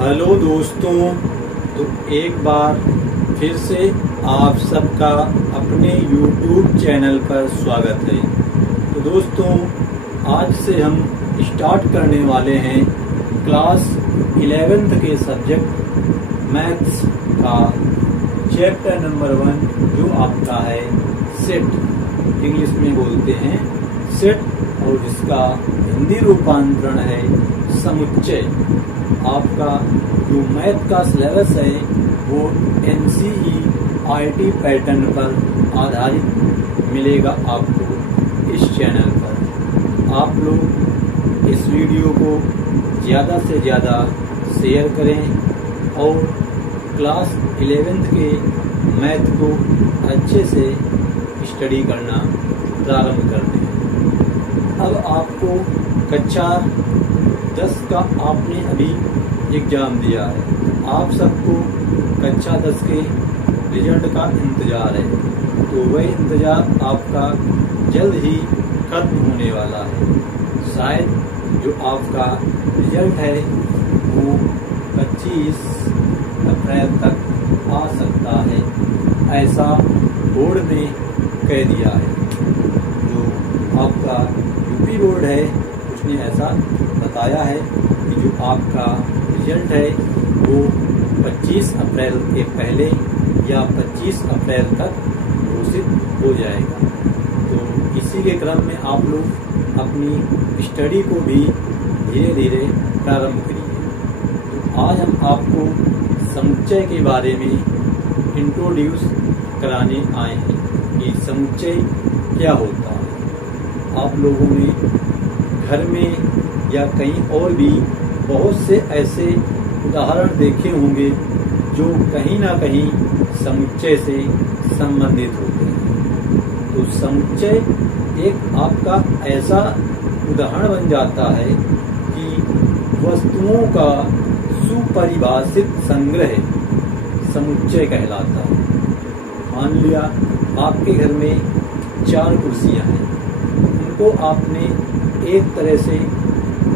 Hello दोस्तों, तो एक बार फिर से आप सबका अपने YouTube चैनल पर स्वागत है। तो दोस्तों, आज से हम स्टार्ट करने वाले हैं क्लास 11th के सब्जेक्ट मैथ्स का चैप्टर नंबर 1, जो आपका है सेट, इंग्लिश में बोलते हैं सेट, और जिसका हिंदी रूपांतरण है समुच्चय। आपका जो मैथ का सिलेबस है वो NCERT पैटर्न पर आधारित मिलेगा आपको इस चैनल पर। आप लोग इस वीडियो को ज़्यादा से ज़्यादा शेयर करें और क्लास 11th के मैथ को अच्छे से स्टडी करना प्रारंभ कर दें। अब आपको कक्षा 10 का आपने अभी एग्जाम दिया है। आप सबको कक्षा 10 के रिजल्ट का इंतज़ार है, तो वह इंतज़ार आपका जल्द ही खत्म होने वाला है। शायद जो आपका रिजल्ट है वो 25 अप्रैल तक आ सकता है, ऐसा बोर्ड ने कह दिया है। जो आपका यूपी बोर्ड है उसने ऐसा बताया है कि जो आपका रिजल्ट है वो 25 अप्रैल के पहले या 25 अप्रैल तक घोषित हो जाएगा। तो इसी के क्रम में आप लोग अपनी स्टडी को भी धीरे धीरे प्रारंभ करिए। तो आज हम आपको समुच्चय के बारे में इंट्रोड्यूस कराने आए हैं कि समुच्चय क्या होता है। आप लोगों ने घर में या कहीं और भी बहुत से ऐसे उदाहरण देखे होंगे जो कहीं ना कहीं समुच्चय से संबंधित होते हैं। तो समुच्चय एक आपका ऐसा उदाहरण बन जाता है कि वस्तुओं का सुपरिभाषित संग्रह समुच्चय कहलाता है। मान लिया आपके घर में 4 कुर्सियां हैं, उनको आपने एक तरह से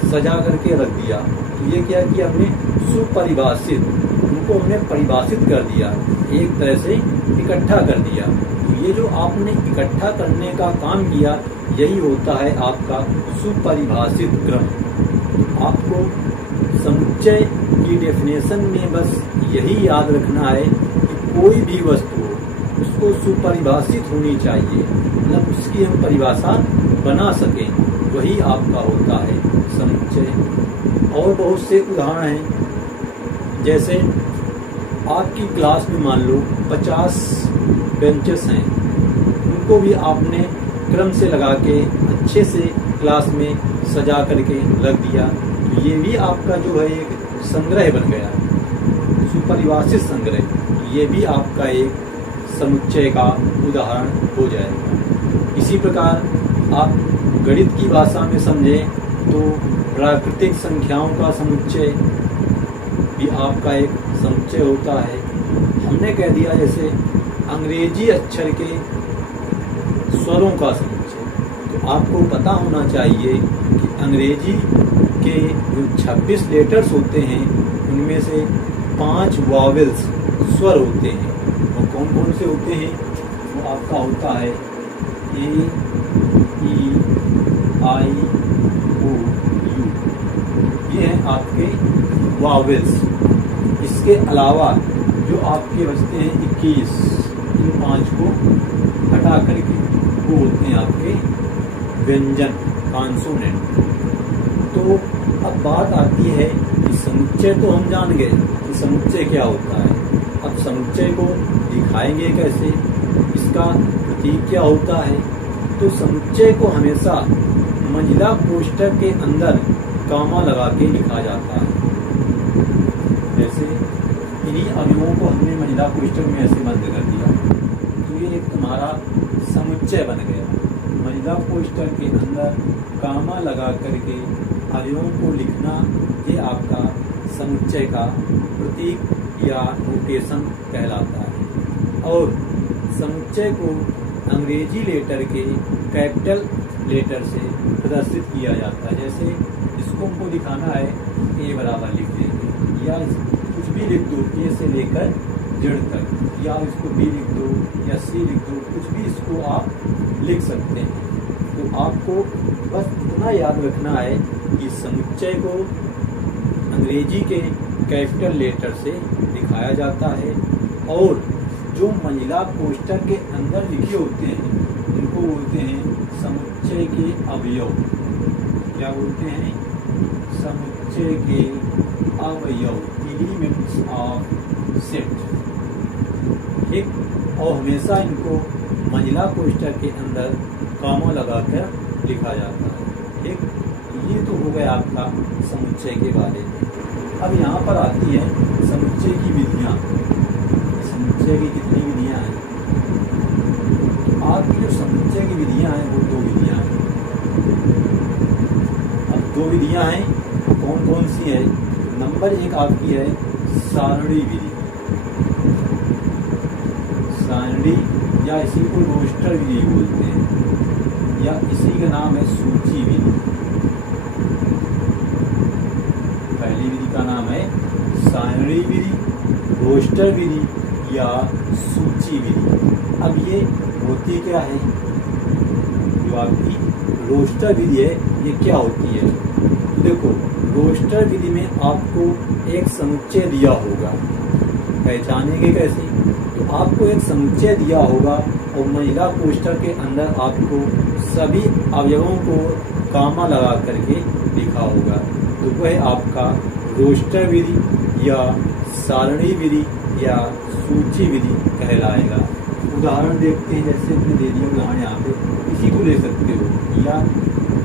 सजा करके रख दिया। तो ये क्या किया हमने, सुपरिभाषित, उनको हमने परिभाषित कर दिया, एक तरह से इकट्ठा कर दिया। तो ये जो आपने इकट्ठा करने का काम किया, यही होता है आपका सुपरिभाषित क्रम। आपको समुच्चय की डेफिनेशन में बस यही याद रखना है कि कोई भी वस्तु उसको सुपरिभाषित होनी चाहिए, मतलब उसकी हम परिभाषा बना सकें, वही आपका होता है समुच्चय। और बहुत से उदाहरण हैं, जैसे आपकी क्लास में मान लो 50 बेंचेस हैं, उनको भी आपने क्रम से लगा के अच्छे से क्लास में सजा करके रख दिया। तो ये भी आपका जो है एक संग्रह बन गया, सुपरिभाषित संग्रह। ये भी आपका एक समुच्चय का उदाहरण हो जाएगा। इसी प्रकार आप गणित की भाषा में समझें तो प्राकृतिक संख्याओं का समुच्चय भी आपका एक समुच्चय होता है। हमने कह दिया जैसे अंग्रेजी अक्षर के स्वरों का समुच्चय। तो आपको पता होना चाहिए कि अंग्रेजी के जो 26 लेटर्स होते हैं उनमें से 5 वॉवेल्स स्वर होते हैं। और कौन कौन से होते हैं, वो आपका होता है A, E, I, O, U, ये हैं आपके वावेल्स। इसके अलावा जो आपके बचते हैं 21, इन 5 को हटा करके वो होते हैं आपके व्यंजन, कॉन्सोनेंट। तो अब बात आती है कि समुच्चय तो हम जान गए कि समुच्चय क्या होता है। अब समुच्चय को दिखाएंगे कैसे, इसका प्रतीक क्या होता है। तो समुच्चय को हमेशा मंझला कोष्ठक के अंदर कामा लगा के लिखा जाता है। जैसे इन्हीं अवयवों को हमने मंझला कोष्ठक में ऐसे बंद कर दिया, तो ये एक तुम्हारा समुच्चय बन गया। मंझला कोष्ठक के अंदर कामा लगा करके अवयवों को लिखना, ये आपका समुच्चय का प्रतीक या नोटेशन कहलाता है। और समुच्चय को अंग्रेजी लेटर के कैपिटल लेटर से प्रदर्शित किया जाता है। जैसे इसको हमको दिखाना है, A बराबर लिख देंगे, या कुछ भी लिख दो, ए से लेकर जेड तक, या इसको बी लिख दो या सी लिख दो, कुछ भी इसको आप लिख सकते हैं। तो आपको बस इतना याद रखना है कि समुच्चय को अंग्रेजी के कैपिटल लेटर से दिखाया जाता है और जो मंजिला कोष्ठक के अंदर लिखे होते हैं उनको बोलते हैं समुच्चय के अवयव। क्या बोलते हैं? समुच्चय के अवयव, एलिमेंट्स ऑफ सेट। ठीक, और हमेशा इनको मंजिला कोष्ठक के अंदर कॉमा लगाकर लिखा जाता है। ठीक, ये तो हो गया आपका समुच्चय के बारे में। अब यहाँ पर आती है समुच्चय की विधियाँ। समुच्चय की कितनी विधियाँ हैं? आपकी जो समुच्चय की विधियाँ हैं वो 2 विधियाँ हैं। अब 2 विधियाँ हैं, कौन कौन सी है? नंबर 1 आपकी है सारणी विधि। सारणी या इसी को रोस्टर विधि बोलते हैं, या इसी का नाम है सूची विधि। पहली विधि का नाम है सारणी विधि, रोस्टर विधि या सूची विधि। अब ये होती क्या है? जो आपकी रोस्टर विधि है ये क्या होती है? देखो, रोस्टर विधि में आपको एक समुच्चय दिया होगा, पहचानेंगे कैसे? तो आपको एक समुच्चय दिया होगा और महिला कोष्ठक के अंदर आपको सभी अवयवों को कॉमा लगा करके लिखा होगा, तो वह आपका रोस्टर विधि या सारणी विधि या सूची विधि कहलाएगा। उदाहरण देखते हैं, जैसे हमने दे दिया उदाहरण यहाँ पे, इसी को ले सकते हो, या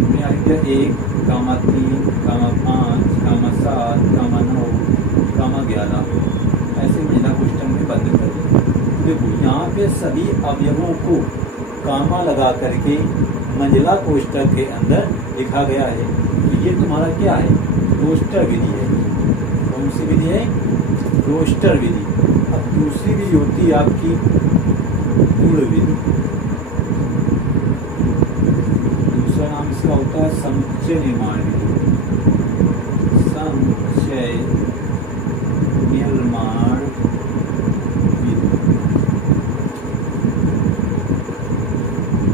मैं आइडिया 1, 3, 5, 7, 9, 11 ऐसे महिला कोष्ठक में बंद कर दिया। देखो यहाँ पे सभी अवयवों को कॉमा लगा करके मंजिला कोष्ठक के अंदर लिखा गया है। तो ये तुम्हारा क्या है? रोस्टर विधि है। कौन सी विधि है? रोस्टर विधि। अब दूसरी विधि होती है आपकी गुण विधि। दूसरा नाम इसका होता है समुच्चय निर्माण विधि। समुच्चय निर्माण विधि।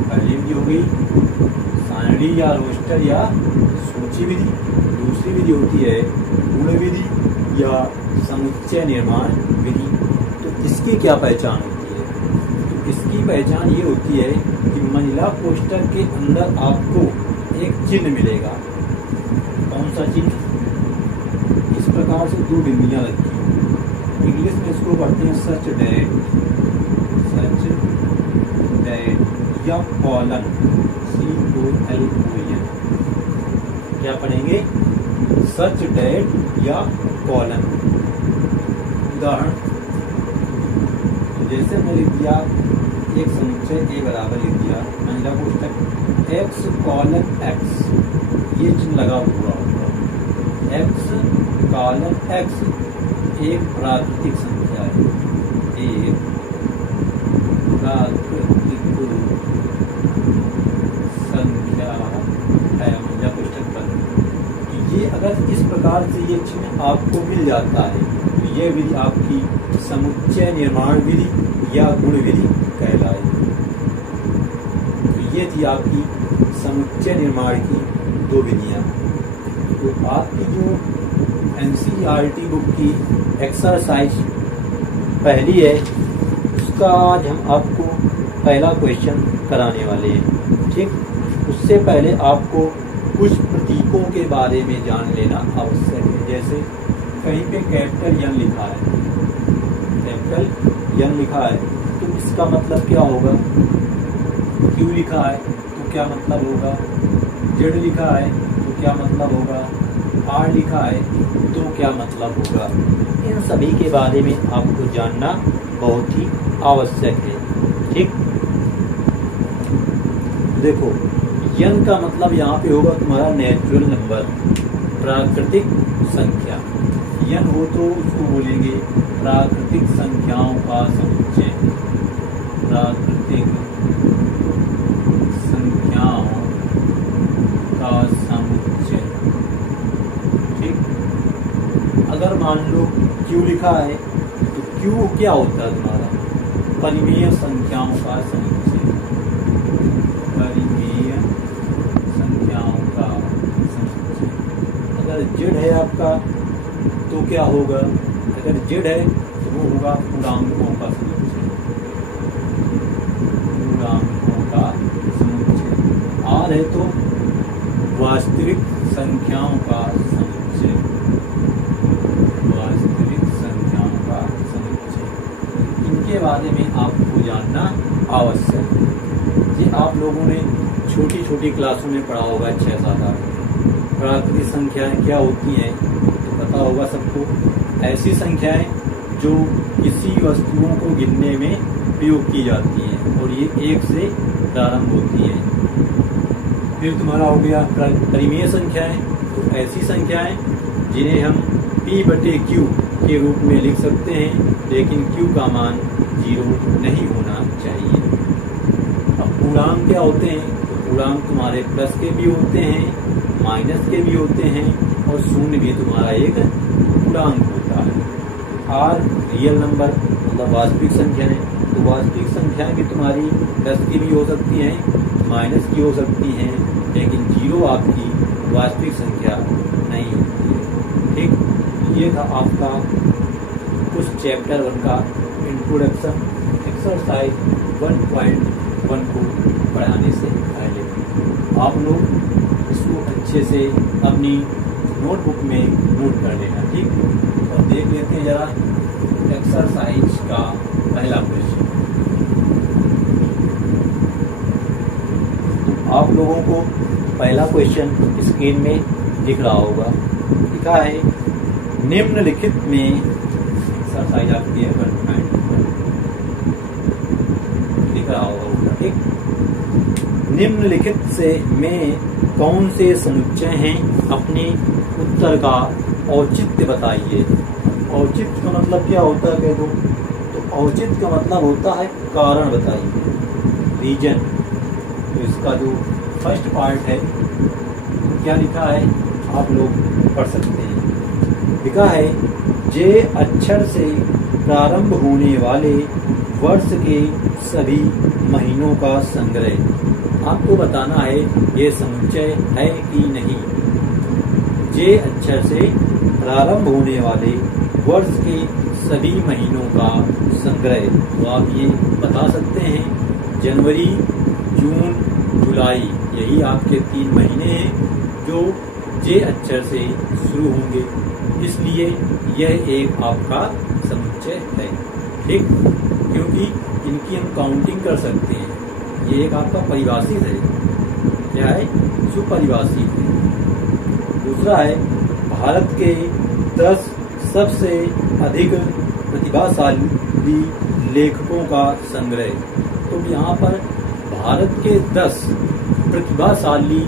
पहली विधि हो गई सारणी या रोस्टर या सूची विधि। दूसरी विधि होती है गुण विधि या समुच्चय निर्माण विधि। तो इसकी क्या पहचान होती है? तो इसकी पहचान ये होती है कि महिला कोष्ठक के अंदर आपको एक चिन्ह मिलेगा। कौन सा चिन्ह? इस प्रकार से 2 बिंदियां लगती हैं। इंग्लिश में इसको पढ़ते हैं सच डेट या कॉलन, COLON। क्या पढ़ेंगे? सच डेट या कॉलन। उदाहरण जैसे मैं लिख दिया एक समुच्चय A बराबर लिख दिया महिला कोष्ठक X कॉलन X, ये चिन्ह लगा हुआ होगा। X कॉलन X एक प्राकृतिक संख्या है, एक प्राकृतिक संख्या है महिला कोष्ठक पर। ये अगर इस प्रकार से ये चिन्ह आपको मिल जाता है तो ये विधि आपकी समुच्चय निर्माण विधि या गुण विधि कहलाएगी। तो ये थी आपकी समुच्चय निर्माण की 2 विधियां। तो आपकी जो NCERT बुक की एक्सरसाइज पहली है उसका आज हम आपको पहला क्वेश्चन कराने वाले हैं। ठीक, उससे पहले आपको कुछ प्रतीकों के बारे में जान लेना आवश्यक है। जैसे कहीं पे कैपिटल यन लिखा है, कैपिटल यन लिखा है तो इसका मतलब क्या होगा? क्यू लिखा है तो क्या मतलब होगा? जेड लिखा है तो क्या मतलब होगा? आर लिखा है तो क्या मतलब होगा? इन सभी के बारे में आपको जानना बहुत ही आवश्यक है। ठीक, देखो यन का मतलब यहाँ पे होगा तुम्हारा नेचुरल नंबर, प्राकृतिक संख्या। यन हो तो उसको बोलेंगे प्राकृतिक संख्याओं का समुच्चय, प्राकृतिक संख्याओं का समुच्चय। ठीक, अगर सर मान लो Q लिखा है, तो Q क्या होता है तुम्हारा? परिमेय संख्याओं का समुच्चय। परिमेय संख्याओं का समुच्चय। अगर Z है आपका तो क्या होगा? अगर Z है तो वो होगा पूर्णांकों का समुच्चय। पूर्णांकों का समुच्चय। R है तो वास्तविक संख्याओं का समुच्चय। वास्तविक संख्याओं का समुच्चय। इनके बारे में आपको जानना आवश्यक है। ये आप लोगों ने छोटी छोटी क्लासों में पढ़ा होगा 6-7 8। प्राकृतिक संख्याएं क्या होती हैं तो पता होगा सबको। ऐसी संख्याएं जो किसी वस्तुओं को गिनने में प्रयोग की जाती हैं और ये 1 से प्रारंभ होती हैं। फिर तुम्हारा हो गया परिमेय संख्याएं, तो ऐसी संख्याएं जिन्हें हम P/Q के रूप में लिख सकते हैं, लेकिन Q का मान 0 नहीं होना चाहिए। अब पूर्णांक क्या होते हैं? तो पूर्णांक तुम्हारे प्लस के भी होते हैं, माइनस के भी होते हैं और शून्य भी तुम्हारा एक पूर्णांक होता है। R रियल नंबर मतलब वास्तविक संख्याएं, तो वास्तविक संख्याएं भी तुम्हारी प्लस की भी हो सकती हैं, माइनस की हो सकती हैं, लेकिन 0 आपकी वास्तविक संख्या नहीं होती है। ठीक, ये था आपका कुछ चैप्टर 1 का इंट्रोडक्शन एक्सरसाइज 1.1 को पढ़ाने से पहले। आप लोग इसको अच्छे से अपनी नोटबुक में नोट कर लेना। ठीक, और देख लेते हैं जरा एक्सरसाइज का पहला क्वेश्चन। आप लोगों को पहला क्वेश्चन स्क्रीन में दिख रहा होगा। लिखा है निम्नलिखित में एक्सरसाइज आपकी है 1.1 दिख रहा होगा। ठीक, निम्नलिखित से में कौन से समुच्चय हैं? अपने उत्तर का औचित्य बताइए। औचित्य का मतलब क्या होता है कह दो? तो औचित्य का मतलब होता है कारण बताइए, रीजन। तो इसका जो फर्स्ट पार्ट है क्या लिखा है आप लोग पढ़ सकते हैं। लिखा है जे अक्षर से प्रारंभ होने वाले वर्ष के सभी महीनों का संग्रह। आपको बताना है ये समुच्चय है कि नहीं। जे अक्षर से प्रारंभ होने वाले वर्ष के सभी महीनों का संग्रह। तो आप ये बता सकते हैं जनवरी, जून, जुलाई, यही आपके 3 महीने हैं जो जे अक्षर से शुरू होंगे, इसलिए यह एक आपका समुच्चय है। ठीक, क्योंकि इनकी हम काउंटिंग कर सकते हैं। ये एक आपका परिभाषित है। क्या है? सुपरिभाषित है। दूसरा है भारत के 10 सबसे अधिक प्रतिभाशाली लेखकों का संग्रह। तो यहाँ पर भारत के 10 प्रतिभाशाली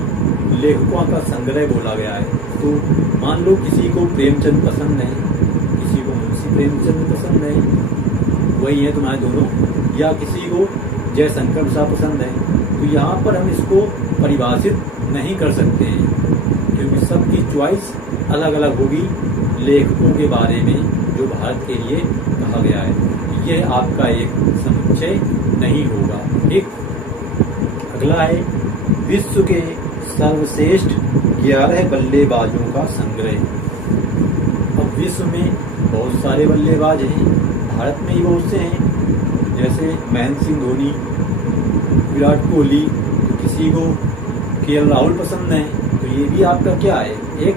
लेखकों का संग्रह बोला गया है। तो मान लो किसी को प्रेमचंद पसंद है, किसी को मुंशी प्रेमचंद पसंद है, वही है तुम्हारे दोनों, या किसी को जयशंकर प्रसाद पसंद है। तो यहाँ पर हम इसको परिभाषित नहीं कर सकते हैं क्योंकि सबकी चॉइस अलग अलग होगी लेखकों के बारे में जो भारत के लिए कहा गया है। यह आपका एक समुच्चय नहीं होगा। ठीक, अगला है विश्व के सर्वश्रेष्ठ 11 बल्लेबाजों का संग्रह। अब विश्व में बहुत सारे बल्लेबाज हैं, भारत में ही बहुत से हैं, जैसे महेंद्र सिंह धोनी, विराट कोहली। किसी को केएल राहुल पसंद है, तो ये भी आपका क्या है? एक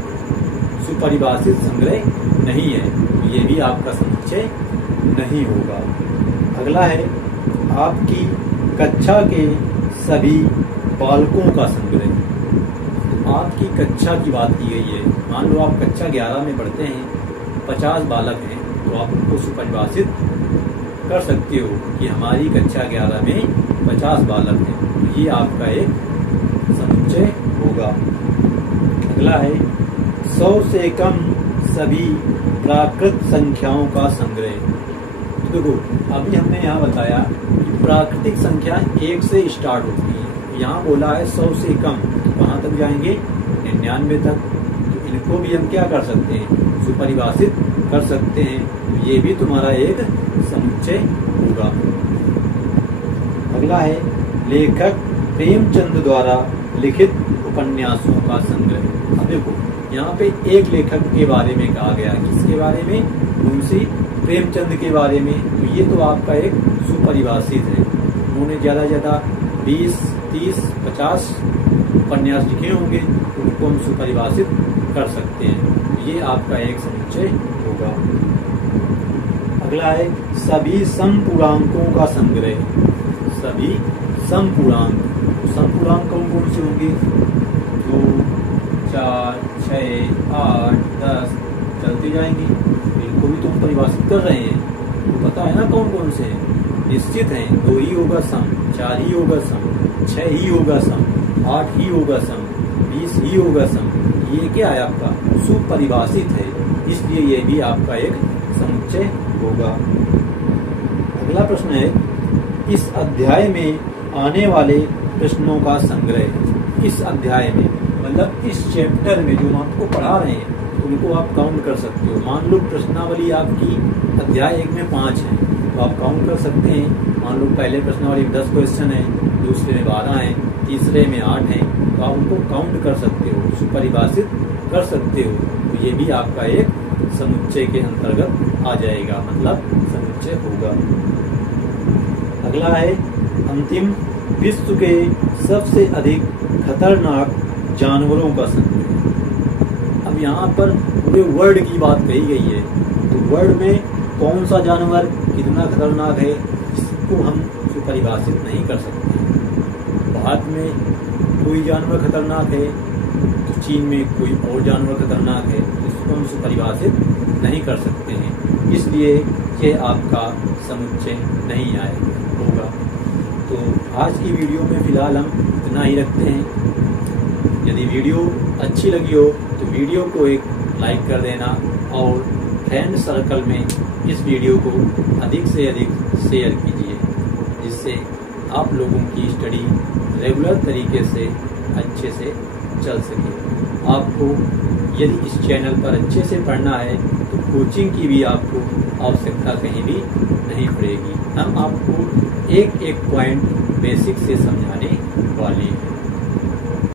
सुपरिभाषित संग्रह नहीं है, तो ये भी आपका समुच्चय नहीं होगा। अगला है आपकी कक्षा के सभी बालकों का संग्रह। तो आपकी कक्षा की बात की गई है। मान लो आप कक्षा 11 में पढ़ते हैं, 50 बालक हैं, तो आप उनको सुपरिभाषित कर सकते हो कि हमारी कक्षा 11 में 50 बालक हैं, तो ये आपका एक समुच्चय होगा। अगला है 100 से कम सभी प्राकृत संख्याओं का संग्रह। देखो अभी हमने यहाँ बताया कि प्राकृतिक संख्या 1 से स्टार्ट होती है, यहाँ बोला है 100 से कम, कहाँ तक जाएंगे? 99 तक। तो इनको भी हम क्या कर सकते हैं? सुपरिभाषित कर सकते हैं, ये भी तुम्हारा एक समुच्चय होगा। अगला है लेखक प्रेमचंद द्वारा लिखित उपन्यासों का संग्रह। अब देखो यहाँ पे एक लेखक के बारे में कहा गया, किसके बारे में? मुंशी प्रेमचंद के बारे में। तो ये तो आपका एक सुपरिभाषित है। उन्होंने ज्यादा ज्यादा 20, 30, 50 उपन्यास लिखे होंगे, उनको हम सुपरिभाषित कर सकते हैं। ये आपका एक समुच्चय होगा। अगला है सभी समपूर्णांकों का संग्रह। सभी समपूर्णांक, समपूर्णांक कौन कौन से होंगे? 2, 4, 6, 8, 10 चलते जाएंगे। इनको भी तुम परिभाषित कर रहे हैं, तो पता है ना कौन कौन से हैं? निश्चित है, 2 ही होगा सम, 4 ही होगा सम, 6 ही होगा सम, 8 ही होगा सम, 20 ही होगा सम। ये क्या है? आपका सुपरिभाषित है, इसलिए ये भी आपका एक समुच्चय होगा। अगला प्रश्न है इस अध्याय में आने वाले प्रश्नों का संग्रह। इस अध्याय में मतलब इस चैप्टर में जो हम आपको पढ़ा रहे हैं उनको आप काउंट कर सकते हो। मान लो प्रश्नावली आपकी अध्याय 1 में 5 है, तो आप काउंट कर सकते हैं। मान लो पहले प्रश्नावली में 10 क्वेश्चन है, दूसरे में 12 है, तीसरे में 8 है, तो आप उनको काउंट कर सकते हो, सुपरिभाषित कर सकते हो। तो ये भी आपका एक समुच्चय के अंतर्गत आ जाएगा, मतलब समुच्चय होगा। अगला है अंतिम विश्व के सबसे अधिक खतरनाक जानवरों का संग्रह। अब यहाँ पर पूरे वर्ल्ड की बात कही गई है, तो वर्ल्ड में कौन सा जानवर कितना खतरनाक है इसको हम सुपरिभाषित नहीं कर सकते। भारत में कोई जानवर खतरनाक है, तो चीन में कोई और जानवर खतरनाक है, इसको हम सुपरिभाषित नहीं कर सकते हैं, इसलिए ये आपका समुच्चय नहीं होगा। तो आज की वीडियो में फिलहाल हम इतना ही रखते हैं। यदि वीडियो अच्छी लगी हो तो वीडियो को एक लाइक कर देना और फ्रेंड सर्कल में इस वीडियो को अधिक से अधिक शेयर कीजिए, जिससे आप लोगों की स्टडी रेगुलर तरीके से अच्छे से चल सके। आपको यदि इस चैनल पर अच्छे से पढ़ना है तो कोचिंग की भी आपको आवश्यकता कहीं भी नहीं पड़ेगी। हम आपको एक एक पॉइंट बेसिक से समझाने वाले हैं।